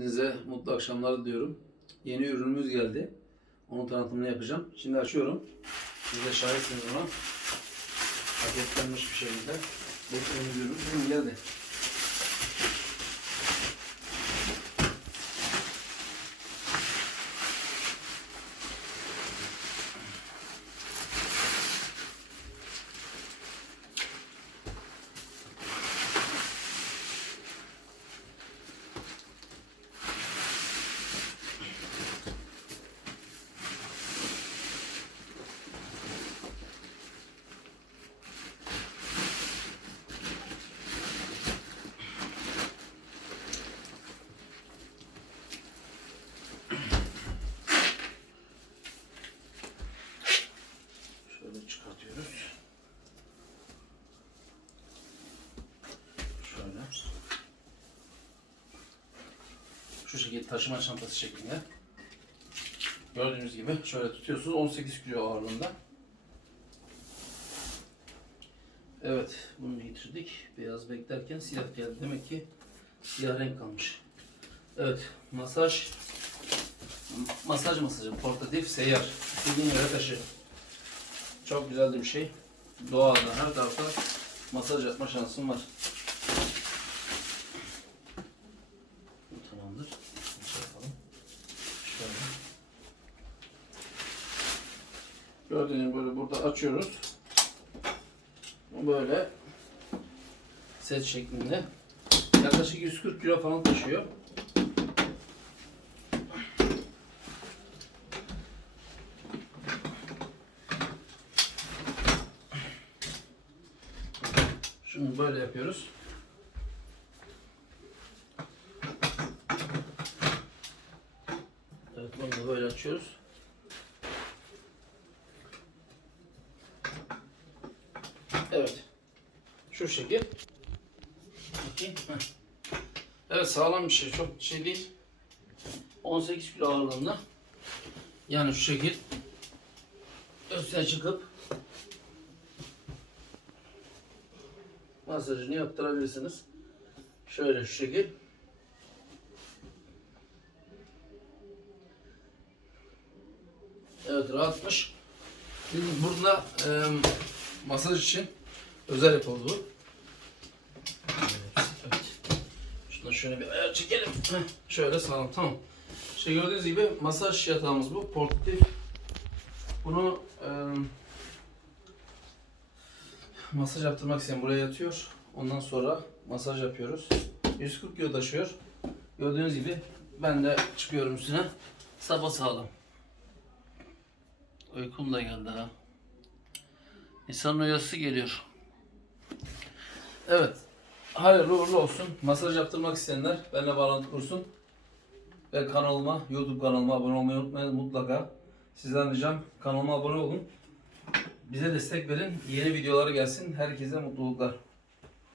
Hepinize mutlu akşamlar diliyorum. Yeni ürünümüz geldi. Onun tanıtımını yapacağım. Şimdi açıyorum. Siz de şahitsiniz ona. Paketlenmiş bir şekilde. Beklediğimiz ürün geldi. Şöyle çıkartıyoruz. Şöyle. Şu şekilde taşıma çantası şeklinde. Gördüğünüz gibi şöyle tutuyorsunuz 18 kilo ağırlığında. Evet bunu getirdik. Beyaz beklerken siyah geldi. Demek ki siyah renk kalmış. Evet masaj masaj masajı portatif seyyar. İstediğin yere taşı. Çok güzel bir şey. Doğada her tarafta masaj yapma şansın var. Tamamdır. Şey. Gördüğünüz böyle burada açıyoruz. Böyle set şeklinde. Yaklaşık 140 kilo falan taşıyor. Şunu böyle yapıyoruz. Evet bunu da böyle açıyoruz. Evet. Şu şekil. Evet sağlam bir şey. Çok şey değil. 18 kilo ağırlığında. Yani şu şekil. Üstüne çıkıp masajını yaptırabilirsiniz. Şöyle şu şekil. Evet rahatmış. Biz burada e, masaj için özel yapıldı bu. Evet. Şöyle bir ayar çekelim. Şöyle sağlam tamam. İşte gördüğünüz gibi masaj yatağımız bu. Portatif. Bunu e, Masaj yaptırmak isteyen buraya yatıyor. Ondan sonra masaj yapıyoruz. 140 kilo taşıyor. Gördüğünüz gibi ben de çıkıyorum üstüne. Sabah sağlam. Uykum da geldi ha. İnsanın uyası geliyor. Evet. Hayırlı uğurlu olsun. Masaj yaptırmak isteyenler benimle bağlantı kursun. Ve kanalıma, YouTube kanalıma abone olmayı unutmayın mutlaka. Sizden ricam kanalıma abone olun. Bize destek verin. Yeni videoları gelsin. Herkese mutluluklar.